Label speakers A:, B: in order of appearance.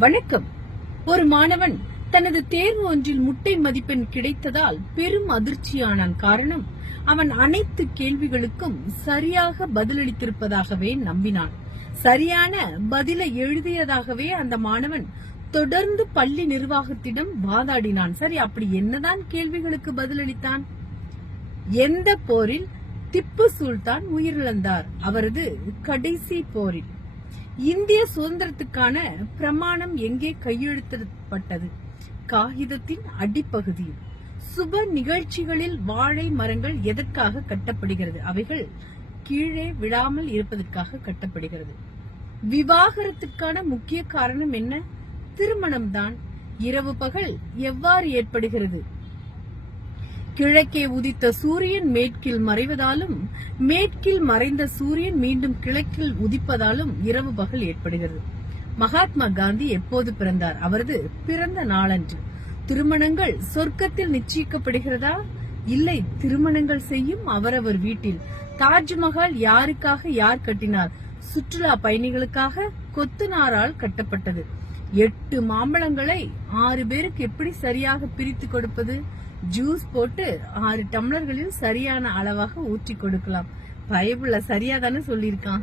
A: வணக்கம். ஒரு மாணவன் தனது தேர்வு ஒன்றில் முட்டை மதிப்பெண் கிடைத்ததால் பெரும் அதிர்ச்சியானான் காரணம் அவன் அனைத்து கேள்விகளுக்கும் சரியாக பதிலளித்திருப்பதாகவே நம்பினான். சரியான பதிலை எழுதியதாகவே அந்த மாணவன் தொடர்ந்து பள்ளி நிர்வாகத்திடம் வாதாடினான். சரி அப்படி என்னதான் கேள்விகளுக்கு பதிலளித்தான்? எந்த போரில்? திப்பு சுல்தான் உயிரிழந்தார். அவரது கடைசி போரில். இந்திய சுதந்திரத்துக்கான பிரமாணம் எங்கே கையெழுத்திடப்பட்டது? காகிதத்தின் அடிப்பகுதியில். சுப நிகழ்ச்சிகளில் வாழை மரங்கள் எதற்காக கட்டப்படுகிறது? அவைகள் கீழே விழாமல் இருப்பதற்காக கட்டப்படுகிறது. விவாகரத்துக்கான முக்கிய காரணம் என்ன? திருமணம்தான். இரவு பகல் எவ்வாறு ஏற்படுகிறது? கிழக்கே உதித்த சூரியன் மேற்கில் மறைவதாலும் மேற்கில் மறைந்த சூரியன் மீண்டும் கிழக்கில் உதிப்பதாலும் இரவு பகல் ஏற்படுகிறது. மகாத்மா காந்தி எப்போது பிறந்தார்? அவரது பிறந்த நாளன்று. திருமணங்கள் சொர்க்கத்தில் நிச்சயிக்கப்படுகிறதா? இல்லை திருமணங்கள் செய்யும் அவரவர் வீட்டில். தாஜ்மஹால் யாருக்காக யார் கட்டினார்? சுற்றுலா பயணிகளுக்காக கொத்துனாரால் கட்டப்பட்டது. எட்டு மாம்பழங்களை ஆறு பேருக்கு எப்படி சரியாக பிரித்து கொடுப்பது? ஜூஸ் போட்டு ஆறு டம்ளர்களில் சரியான அளவாக ஊற்றி கொடுக்கலாம். பைபிள்ல சரியா தானே சொல்லியிருக்கான்?